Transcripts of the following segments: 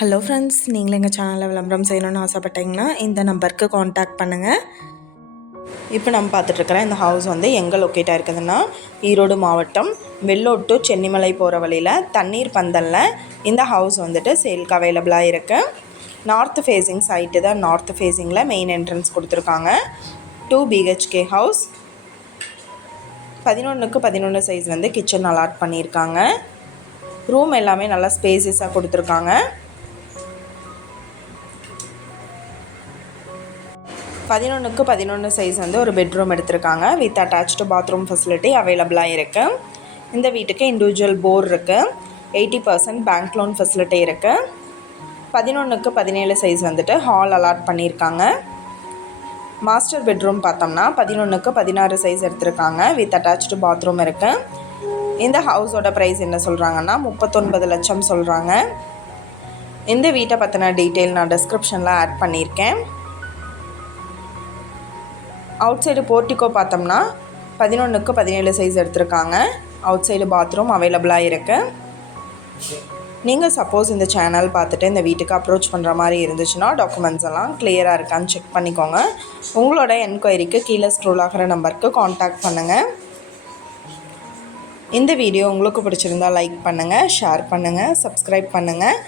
Hello friends, நீங்களும் எங்கள் சேனலில் விளம்பரம் செய்யணும்னு ஆசைப்பட்டீங்கன்னா இந்த நம்பருக்கு காண்டாக்ட் பண்ணுங்கள். இப்போ நம்ம பார்த்துட்ருக்குற இந்த ஹவுஸ் வந்து எங்கே லொக்கேட் ஆகிருக்குதுன்னா, ஈரோடு மாவட்டம் வெள்ளோட் டு சென்னிமலை போகிற வழியில் தண்ணீர் பந்தலில் இந்த ஹவுஸ் வந்துட்டு சேலுக்கு அவைலபிளாக இருக்குது. நார்த் ஃபேஸிங் சைட்டு தான். நார்த் ஃபேஸிங்கில் மெயின் என்ட்ரன்ஸ் கொடுத்துருக்காங்க. 2 BHK ஹவுஸ். 11க்கு 11 சைஸ் வந்து கிச்சன் அலாட் பண்ணியிருக்காங்க. ரூம் எல்லாமே நல்லா ஸ்பேசியஸாக கொடுத்துருக்காங்க. 11க்கு 11 சைஸ் வந்து ஒரு பெட்ரூம் எடுத்திருக்காங்க. வித் அட்டாச்டு பாத்ரூம் ஃபெசிலிட்டி அவைலபிளாக இருக்குது. இந்த வீட்டுக்கு இண்டிவிஜுவல் போர் இருக்குது. 80% பேங்க் லோன் ஃபெசிலிட்டி இருக்குது. 11க்கு 17 சைஸ் வந்துட்டு ஹால் அலாட் பண்ணியிருக்காங்க. மாஸ்டர் பெட்ரூம் பார்த்தோம்னா 11க்கு 16 சைஸ் எடுத்திருக்காங்க. வித் அட்டாச்டு பாத்ரூம் இருக்குது. இந்த ஹவுஸோட ப்ரைஸ் என்ன சொல்கிறாங்கன்னா 39 லட்சம் சொல்கிறாங்க. இந்த வீட்டை பற்றின டீட்டெயில் நான் டிஸ்கிரிப்ஷனில் ஆட் பண்ணியிருக்கேன். அவுட் சைடு போர்ட்டிக்கோ பார்த்தோம்னா 11க்கு 17 சைஸ் எடுத்திருக்காங்க. அவுட் சைடு பாத்ரூம் அவைலபிளாக இருக்குது. நீங்கள் சப்போஸ் இந்த சேனல் பார்த்துட்டு இந்த வீட்டுக்கு அப்ரோச் பண்ணுற மாதிரி இருந்துச்சுன்னா டாக்குமெண்ட்ஸ் எல்லாம் கிளியராக இருக்கான்னு செக் பண்ணிக்கோங்க. உங்களோட என்கொயரிக்கு கீழே ஸ்க்ரோல் ஆகிற நம்பருக்கு காண்டாக்ட் பண்ணுங்கள். இந்த வீடியோ உங்களுக்கு பிடிச்சிருந்தால் லைக் பண்ணுங்கள், ஷேர் பண்ணுங்கள், சப்ஸ்கிரைப் பண்ணுங்கள்.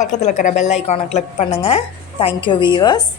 பக்கத்தில் இருக்கிற பெல் ஐக்கானை கிளிக் பண்ணுங்கள். Thank you viewers.